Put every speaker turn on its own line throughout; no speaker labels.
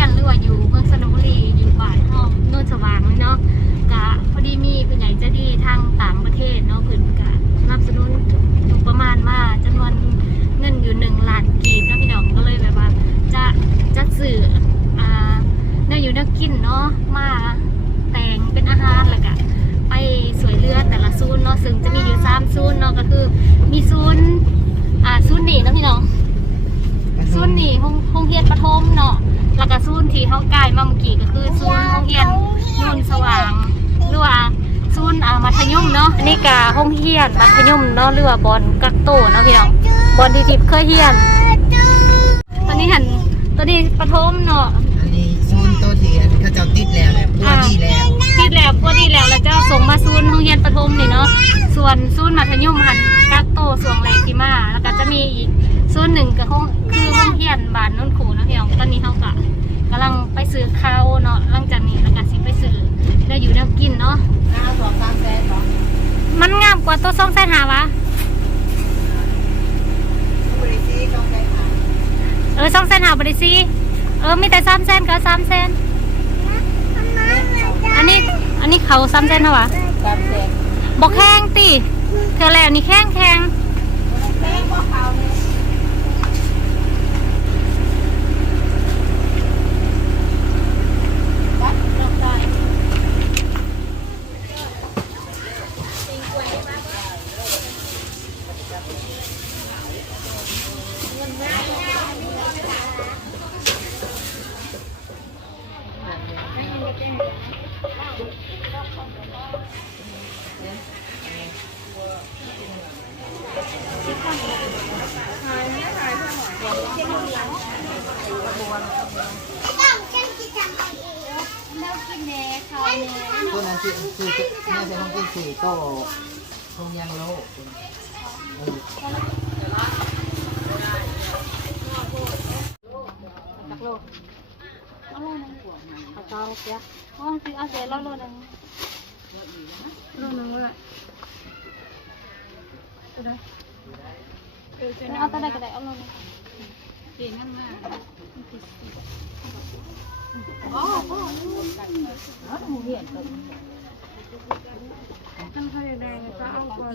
อยู่กรุงเทพหรือว่าอยู่เมืองสระบุรีอยู่บ้านห้องโนนสว่างเนาะกะพอดีมีผู้ใหญ่ใจะดีทางต่างประเทศเนาะเพิ่นกะสนับสนุนอยู่ประมาณว่าจำนวนเงินอยู่หนึ่งล้านกีบเนาะพี่น้องก็เลยแบบว่าจะจะสื่ออ่าเนื้ออยู่เนื้อกินเนาะมาแต่งเป็นอาหารแล้วก็ไปสวยเรือแต่ละซูนเนาะซึ่งจะมีอยู่สามซูนเนาะก็คือ มีซูนอ่าซูนย์นี่เนะพี่น้องซูนย์นี่ห้องห้องเฮียนปฐมเนาะ แล้วก็ซูนย์ที่เขากายมาเมื่อกี้ก็คือซูนย์ห้องเฮียนนุ่นสว่างหรือว่าซูนย์อ่ามัธยมเนาะอันนี้ก็ห้องเฮียนมัธยมเนาะหรือว่าบอลกักโตเนาะพี่น้องบอลที่ทิพย์เคยเฮียนตอนนี้เห็นตัวนี้ปฐมเนาะ
อันนี้ซูนโตเทียนเขาเจ้าติดแล้วเนี่ยพัวดีแล้ว
ติดแล้วพอดีแล้วแล้วเจ้าส่งมาซูนย์ห้องเฮียนปฐมนี่เนาะส่วนซูนย์มัธยมหันกักโตส่วงแรกที่มาแล้วก็จะมีอีกซูนย์หนึ่งก็ห้องคือห้องเฮียนบ้านนุ่นขูเนาะพี่น้องตอนนี้เขาก็ กำลังไปซื้อข้าวเนาะหลังจากนี้แล้วก็สิไปซื้อได้อยู่ได้กินเนาะ
ข้าวสองสามแสนเนาะ
มันงามกว่าตัวซองแสนหาวะ
บริษัทต้องได้ขาย
เออซองแสนหาบริซีเออมีแต่สามแสนก็สามแสนอันนี้อันนี้เขาสามแสนเหรอวะ
สามแสน
บอกแข้งติเธอแล้วนี่แข้งแข้ง
แม่ก็เขาเนี่ย
วัดดอกไม้
ตัวนั้นคือคือน่าจะต้องเป็นสี่โตคงยังโล
โลเอาโลนึงเอาจองเสียอ๋อสิเอาเสียแล้วโลนึงโลนึงเมื่อไรตัวใดเอาตัวใดก็ได้เอาโลนึงตั้งค่าแดงก็เอาก่อ นเ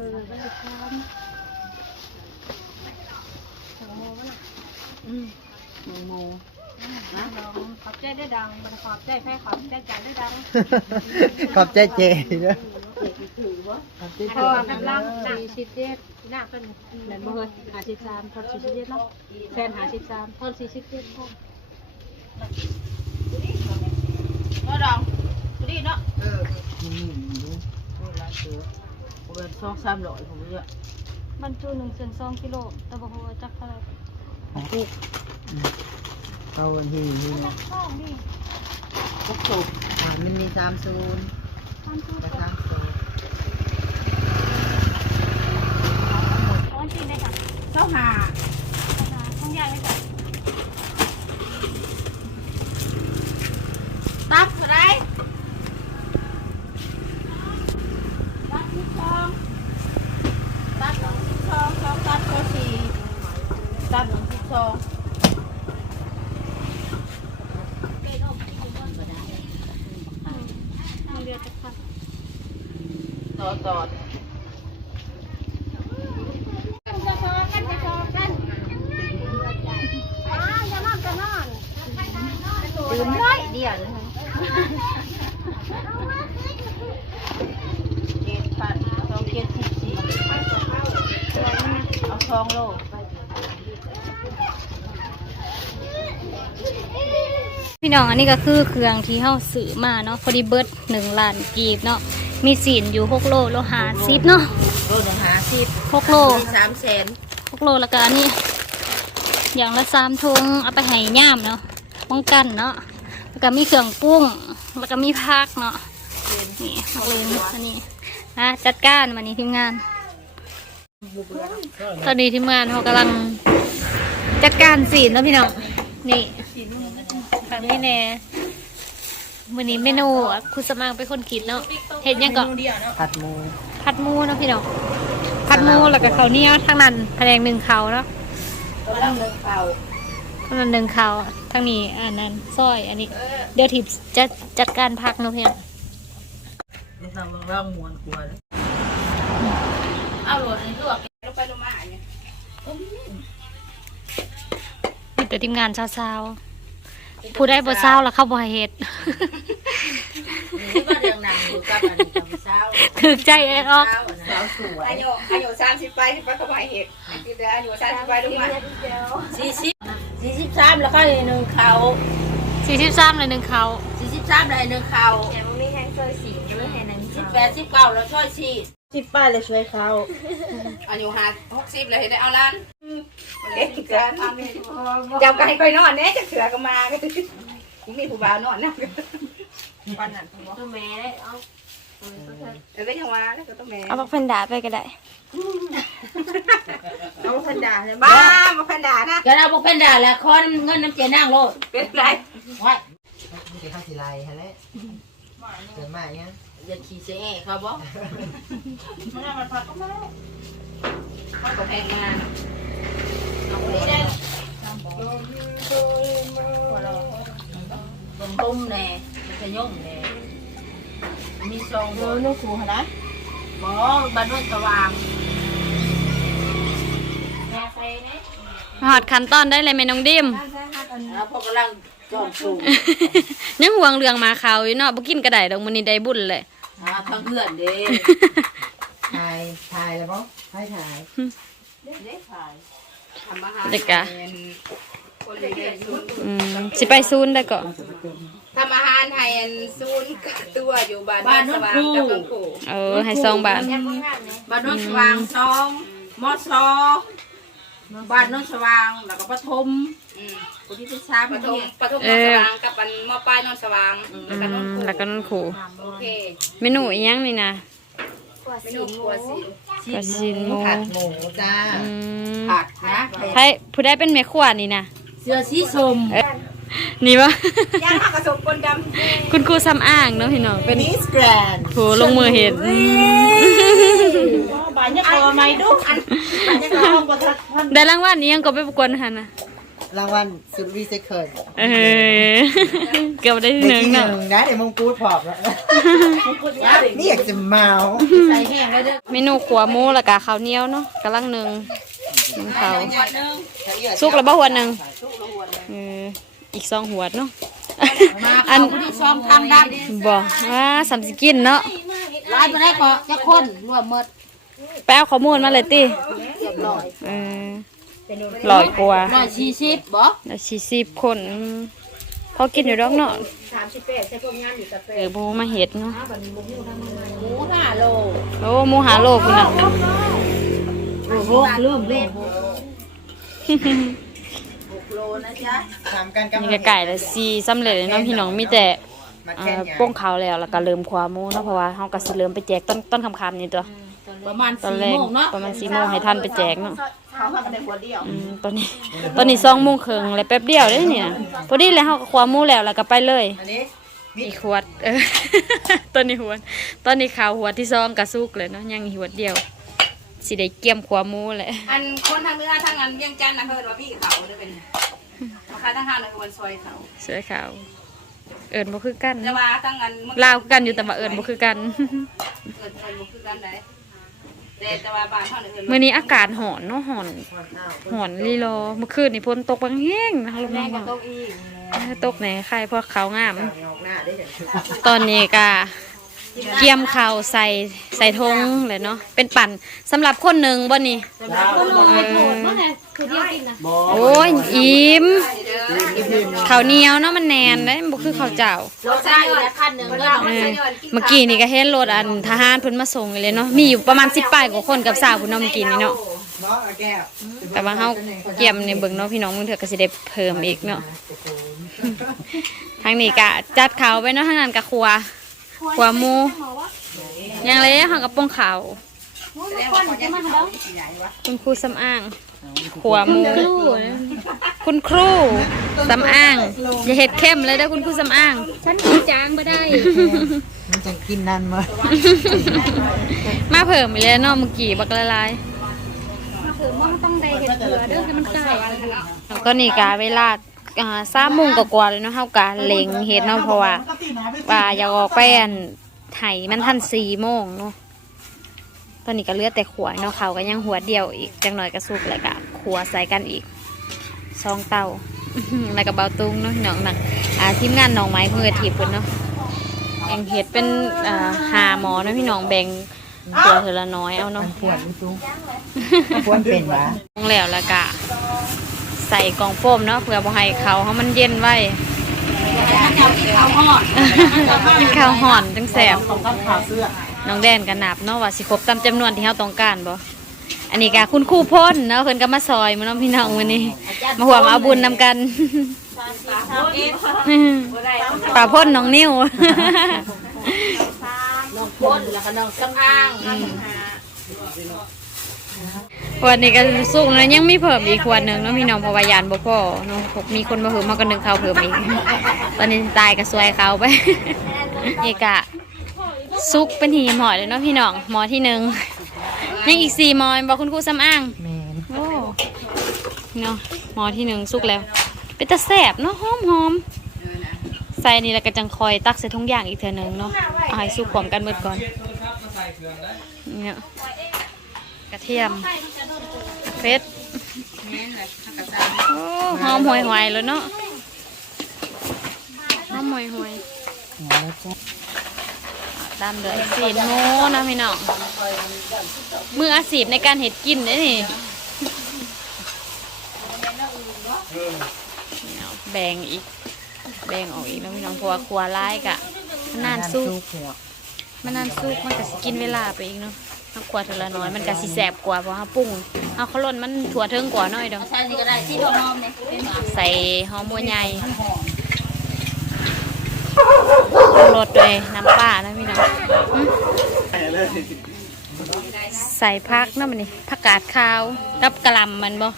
ลยก็จะพร้อมหัวโมก็น่ะอืมหัวโมงขอบใจได้ดังมันขอบใจแพ้ขอบใจใจได้ดัง
ขอบใจเจนะขอบใจ
พ
เจ
อกับล่างสี่สิบเจ็ดหน้าเป็นเหมือนบ่เคยหาสิบสามทอดสี่สิบเจ็ดเนาะแฟนหาสิบสามทอดสี่สิบเจ็ดพ่อ
ก็ดองกูดีเนาะ
เอ อนี่นี่
โอ้ละเสือกูเป็นสองสามร้อยผมเลือก
บรรจุหนึ่งส่วนสองกิโลแต่บอกว่าจักเท่าไหร่
เอาวันที่นี่
จักข้องนี่
พกตกอ่ามันมีสามซูน
ทำทุก
และ
คน
สามซูน
โอ้ยจริงเลยค่ะ
เจ้าหา
ห้องใหญ่เลยค่ะ
ตับเท่าไรตับที่สองตับหนึ่งที่สองสองตับตัวสี่ตับหนึ่งที่สอง
มีเรือจักค่ะ
ต่อต่อ
ตื่นได้เดียวเลย
เจ็ดพันสองเจ็ดสิบสี่เอาสองโล
พี่น้องอันนี้ก็คือเครื่องที่เฮาซื้อมาเนาะพอดีเบิดหนึ่งล้านกีบเนาะมีสีนอยู่หกโลโลหาสิบเนาะ
โลหนึ่งหาสิบ
หกโล
สามแสน
หกโลแล้วก็อันนี้อย่างละสามทงเอาไปให้ย่ามเนาะป้องกันเนาะ แล้วก็มีเครื่องปรุงแล้วก็มีผักเนาะ นี่ผักเลยอันนี้นะจัดการวันนี้ทีมงาน ตอนนี้ทีมงานเขากำลังจัดการสีนแล้วพี่น้อง นี่ทางนี้แน่วันนี้เมนูอะคุณสมางเป็นคนคิดเนาะเห็นยังก็
ผัดหมู
ผัดหมูเนาะพี่น้องผัดหมูแล้วก็ข้าวเหนียวทางนั้นแผนงหนึ่งเขาวเนาะ
ตัวละเงินเก่า
มันหนึ่งเขาทางนี้อันนั้นซอยอันนี้ เดี๋ยวทิพย์จะจัดการพักเนาะเพียง
ไม่ทำร่างมวลกลัวเลย
เอาโหลดในลวกลงไปลงมาเนี่ย
มีแต่ทีมงานเช้าๆผู้ได้บ่เช้าแล้วเข้าบ่ให้เฮ็ด
นี่ก็เรื่องนางอยู่กับอันนี้กับเช้า
ถึกใจเองออก
เช้าเช้าสวย
อายุอายุสามสิบไปสิบไปก็ไม่เห็นอายุสามสิบไปลงมา
สี่สิ บสี่สิบสามแล้วก็หนึ่งเขา
43เลยหนึ่งเขา
สี่สิบสามเลยหนึ่งเขา
แต่มึงนี่แห้งเคยสีเยอะแห่งนั้น
สิบแปดสิบเก้าแล้วช่วยสี่สิบป้ายเลยช่วยเขา
อายุห้าหกสิบเลยเห็นได้เอาล้านเอ๊ะกันจำกันให้ค่อยนอนเนี่ยจะเถื่อก็มาก็มีผู้บ่าวนอนนะวันนั้น
ตัวแม่ได้เอา
เออก็ยังว่าแล้วก็ต้องแม่
เอาบักแพนด้าไปก็ได้
เอาพันดาเลยบ้ามาพันดานะ
ก็เอาพวกเป็นด่าแล้วคอนเงินน้ำเจนั่งโลด
เป็นไร
ไว้
นี่คือข้าวสีลายฮะแหละเกิดมาอย่างเงี้ย
อย่าขี่เสียเขาบอก
มันมันพักก็มาเขาก็แพงงาน
เอาไปได้ต้มต้มแน่จะย่งแน่ มีซองบ่
ลูกครูนะ
บ่บ้านโนนสว่าง
หอดขั้นตอนได้เลยแม่น้องดิม
แล้วพวกกำลังจอมสูง
ยังห่วงเรื่องหมาขาวอยู่เนาะบ่กินก็ได้ดอกมื้อนี้ได้บุญเลย
อ่าทางเพื่อนเด้
ถ่ายถ่ายเลยป่ะให้ถ่าย
เด้ถ่าย
ทำอาหาร
เด็กกะ
คนเรียนศูนย์
อืมสิไปซูนได้ก็
ทำอาหารให้ศูนย์กักตัวอยู่บ้านบ้านสว่างกับบ้านปู่
เออให้ซองบาท
บ้านโนนสว่างสองมอซอบ้านโนนสว่างแล้วก็ปฐม
อืม
คนที่เป็นชา
ป
ป
ฐ
ฐ
ม
ม
ปฐมนอนสว่างกับปันมอปลายนอนสว่าง
อื
แล้วก็นอน
ม
คู่
แล้วก็นั่นขู่
โอเค
เมนูอีหยังนี่นะ
เมนูครัวสิ
กระสินหมู
ผัดหมูจ้า
อืม
ผักนะ
ใครผู้ได้เป็นแม่ครัวนี่นะ
เสื้อสีส้ม
นี่วะ
ย่างผักกระสมปนด
คุณครูซ้ำอ้างเนาะพี่น้องเป็น
มิสแกรนด์
โหลงมือเห็นอืม
บ้านยังพอไหมดูอันบ้านยังพอบ่ทัน
ได้รางวัลนี้ยังก็ไปประกวดหันนะ
รางวัลสุดรีไซเคิล
เออเกือบได้ที่หนึ่ง
ห
เนาะ
นึ่งนะเดี๋ยวมงกูดพอบแล้วนี่อยากจะเมา
ใส่แห้งแล้วเด้อ
เมนูขัวหมูแล้วก็ข้าวเหนียวเนาะกำลังหนึ่งกินข้าวสุกแล้วบ่หัวหนึ่งเอ ออีกสองหัวเนาะ
มา
อั
อั
น
นที่ซ้อมทำดัง
บ่ว่าสามสิกินเนาะ
ร้านมาได้ก็จะคนรวมหมด
ไปเอาข้อมูลมาเลยติ
เรียบร้อย
เออร้อยกว่า
ร้อยสี่สิบบ่
แล้วสี่สิบคนอืมพอกินอยู่ดอกเนาะำ
สามสิบแปดใช้พวกงานอยู่กับ
เออบ่มาเฮ็ดเนาะ
หมูห้าโล
โอ้หมูหาโลพุ่นน่ะ
โอ้โหเริ่มเริ่มหกโลนะจ๊ะ
ทำกันกับ
นี่ก็ไก่ละสีสำเร็จเลยเนาะพี่น้องมีแต่
มา
อ่า
แค่นี้
โป้งขาวแล้วแล้วก็เริ่มขวาหมูเนาะเพราะว่าเฮาก็สิเริ่มไปแจกต้นต้นคำๆนี่ตัว
ประมาณ
ตอน
สี่
แรก
โมงเนาะ
ประมาณ4โมงให้ท่านไปแจกเนาะ
เขาทำกันในหัวเดียว
อืมตอนนี้ ตอนนี้2โมงครึ่งแล้วแป๊บเดียวเด้เนี่ยพอดีแล้วเฮาก็ขวาหมูแล้วแล้วก็ไปเลย
อันนี้
อีกขวดเออ ตอนนี้หัวตอนนี้ขาวหัวที่ซองกระซุกเลยเนาะยังอีกหัวดเดียวสิได้เกี่ยมขวาหมูแหละ
อันคนทางเหนื้อทางอันเวียงจันทน์นะเพิ่นว่าพี่เขาได้เป็น ราคาทางห้างในวันซอยเขา
เสื้อขาว เอิญบ่คือกัน
แต่ว่าทางอันเมือง
ลาวคือกันอยู่แต่ว่าเอิญบ่คือกัน
เกิดเพิ่นบ่คือกันได้แต่แต่ว่าบ้านเฮาเนี่ยเพิ่น
มื้อนี้อากาศหอนเนาะหอนหอนลีโลเมื่อคืนนี่ฝนตกบางแห้งนะคะลมแรงตกอีกตกไหนใครพวกเขาวงาม
ออกหน้าได้เห็น
ตอนนี้ก็ เกียมข้าวใส่ใส่ทงเลยเนาะเป็นปั่นสำหรับคนหนึ่งบ่นี่โอ้ยอิ่มข้าวเหนียวเนาะมันแนนได้บ่คือข้าวเจ้า
รถใส่ละคันหนึ่งเนาะ
เออเมื่อกี้นี่ก็เห็นรถอันทหารเพิ่นมาส่งเลยเนาะมีอยู่ประมาณ10ป้ายกว่าคนกับสาวพุ่นเนาะเมื่อกี้นี่เนาะ
เนาะแก้ว
แต่ว่าเฮาเกียมในเบิ่งเนาะพี่น้องมึงเถอะก็สิได้เพิ่มอีกเนาะทางนี้ก็จัดข้าวไว้เนาะทางนั้นก็ครัว ครัวหมูยังเลยเฮาก็ป้องข้าวคุณครูสำอางขัวหมูคุณครูสำอาง อย่าเห็ดเข้มเลยเด้อคุณครูสำอาง ฉันกินจางไม่ได้
มันจะกินนั่นมา
มาเพิ่มอีกแล้วเนาะเมื่อกี้บักละลายเพิ่มว่าต้องได้เห็ดเบื่อเด้อคือมันเก่าก็นี่กะเวลา อ่าสามโมงกว่าๆเลยเนาะเฮากะเล็งเฮ็ดเนาะเพราะว่าว่าอยากออกไปอันไห้มันทันสี่โมงเนาะตอนนี้ก็เหลือแต่ขวายเนาะเขาก็ยังหัวเดียวอีกจังหน่อยก็สุกแล้วก็ขัวใส่กันอีกสองเตาแล้วก็เบาตุงเนาะพี่น้องนักอ่าทีมงานน้องไม้เพื่อทีบเพิ่นเนาะแบ่งเห็ดเป็นอ่าหาหมอเนาะพี่น้องแบ่งตัวเธอละน้อยเอาเนาะ
ปวดอีตุ้งปวดเป็นวะ
ลงแล้วแล้วก็ ใส่กล่องโฟมเนาะเพื่อบ่ให้เขาเขามันเย็นไว้
ข้าวหอด
กินข้าวห่อนจังแสบ
ต้องกับข่าวเสื้อ
น้องแดนก็นับเนาะว่าสิครบตามจำนวนที่เฮาต้องการบ่อันนี้ก็คุณครูพ่นเนาะเพิ่นก็มาซอยมื้อน้องพี่น้องมื้อนี้ มาห่วมเอาบุญนำกันป่าพ่นน้องนิ้ว
น้องพ่นแล้วก็น้องสำอาง
วันนี้ก็สุกแล้วยังมีเพิ่มอีกขวดหนึ่งเนาะพี่น้องเพราะว่ายานบ่พอเนาะมีคนมาเพิ่มมาก็นึงเขาวเพิ่มอีกตอนนี้ตายก็สวยเขาไปนี่กะซุกเป็นหีหมอเลยเนาะพี่น้องหมอที่หนึ่งยังอีกสี่หมอบอกคุณครูซ้ำอ้าง
แมน
โอ้เนาะหมอที่หนึ่งสุกแล้ว เป็นตะแสบเนาะหอมหอมใส่นี่แล้วก็จังคอยตักใส่ทุงอย่างอีกเทื่อหนึงเนาะเอาให้สุกพร้อมกันหมดก่อนเนี่ย กระเทียมเฟสโอ้หอมหวยหวยๆเลยเนาะหอมหวยหวยๆตามเดือดสีนโมนะพี่น้องมืออาชีพในการเห็ดกินนี่นี่เอาแบ่งอีก แบ่งออกอีกแล้วพี่น้องเพราะว่าครัวร้ายกะมันนานสู้
เขียว
มันนานสู้มันก็สิกินเวลาไปอีกเนาะถ้าครัวเทอละน้อยมันก็สิแสบกว่าเพราะว่าปรุงเอาเขาล่นมันถั่วเทิงกว่าหน่อยเดอ
ใช่นี่ก็ได้ที่หอมเนี่ยเป็นหมา
ใส่หอมบัวใหญ่รสด้วยน้ำปลานะพี่น้องใส่พักเนาะมันนี่ผักกาดขาวกับกะหล่ำมันบ่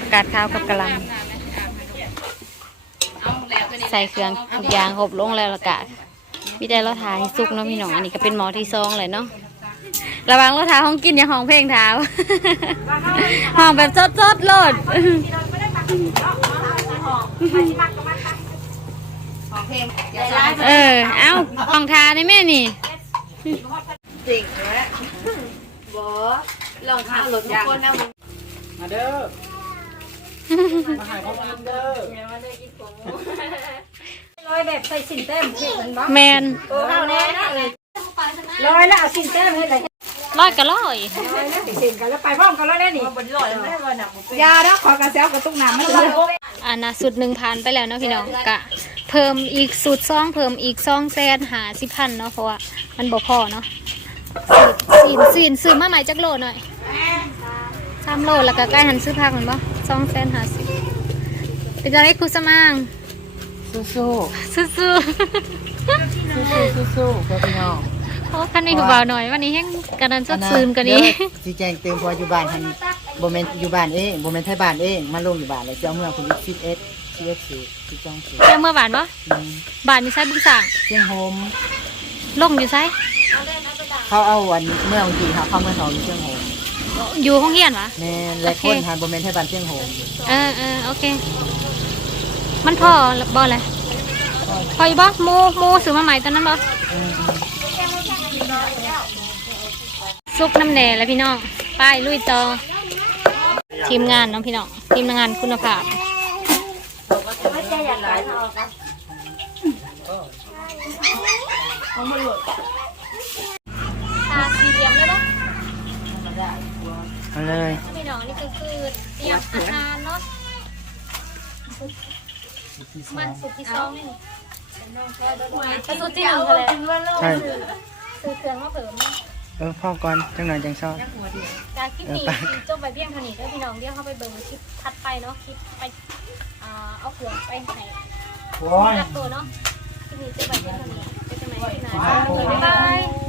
ผักกาดขาวกับกะหล่ำใส่เครื่องทุกอย่างครบลงแล้วละกะ มีแต่เราทาให้สุกเนาะพี่น้องอันนี้ก็เป็นหมอที่ซองเลยเนาะระวังเราทาห้องกินอย่าห้องเพลงเท้าห้องแบบจดๆโลด
ของเพลงอย่าร้าย
เออ เอาของทาได้แม่นี่
จริงแล้วบ่ลองทานหลดทุกคนนะ
มาเด้อมาหาของกินเด้อ
ร้อ ยแบบใส่สินเต็มเห็นบ่
แมน
โอ้เฮาแน่นะร้อยแล้วเอาสินเต็มให้เลย
ร้อยก็ร้อย
ร้อยแล้วสินกันแล้วไปพร้อมกันแล้วได้นี่บ่ร้อยแล้วได้บ่น่ะยาดอกขอกระเซากระตุกน้ำมันเลย
อันน่ะสุดหนึ่งพันไปแล้วเนาะพี่น้องกะเพิ่มอีกสูตรซองเพิ่มอีกซองแสนหาสิพันเนาะเพราะว่ามันบ่พอเนาะสีนสีนซื้อมาใหม่จักโลหน่อยสามโลแล้วก็ใกล้หันซื้อผักเหมือนบ่ซองแสนหาสิเป็นจังไดครูสมาง
สู้สู้
สู้
สู้สู้สู้เพื่อพี่น้อง
ๆโอ้คันนี้คือเบาหน่อย วันนี้แห้งกระดันสดซื่นกว่านี้
สีแจงเต็มพออยู่บ้านทันโบเมนอยู่บ้านเองโบเมนไทยบ้านเองมาลงอยู่บ้านเลยเจ้าเมืองคุณสิบเอสสิบเอสสี่ที่จ้องสี
เจ้าเมื่อวานปะบานอยู่ไซบึงสร้าง
เชียงโฮม
ลงอยู่ไซ
เขาเอาวันเมื่อวันที่เขาเข้าเมืองทองอยู่เชียงโฮม
อยู่ห้องเฮียนวะ
แม่นและคนทานโบเมนไทยบ้านเชียงโฮม
เออเออโอเค มันพอบอเลยพออยู่บ่โมโมซื้อมาใหม่ตอนนั้นบ่
อืม
ซุกน้ำแหน่แล้วพี่น้องไป้ายลุยต่อทีมงานเน้องพี่น้องทีมงานคุณภาพตาสี่เหลี่ยมได้ปะ
เอาเลย
พี่น้องนี่ก็คือเตรียมอาหารเนาะ มันสุดที่สองนี่กระสุดที่หนึ่งเลย
ใช่
ซื้อเครื่องมาเพิ่มเนาะ
เออพ่อก่อนจังหน่อยจังชอบ
จากคลิปนี้จบไปเพียงเท่านี้เด้อพี่น้องเดี๋ยวเข้าไปเบิ่งคลิปถัดไปเนาะคลิปไปอ่าเอาเครื่องไปให้
โอ้ย
รักตัวเนาะคลิปนี้จบไปเพียงเท่านี้เจอกันใหม่ที่ไหนบ๊ายบาย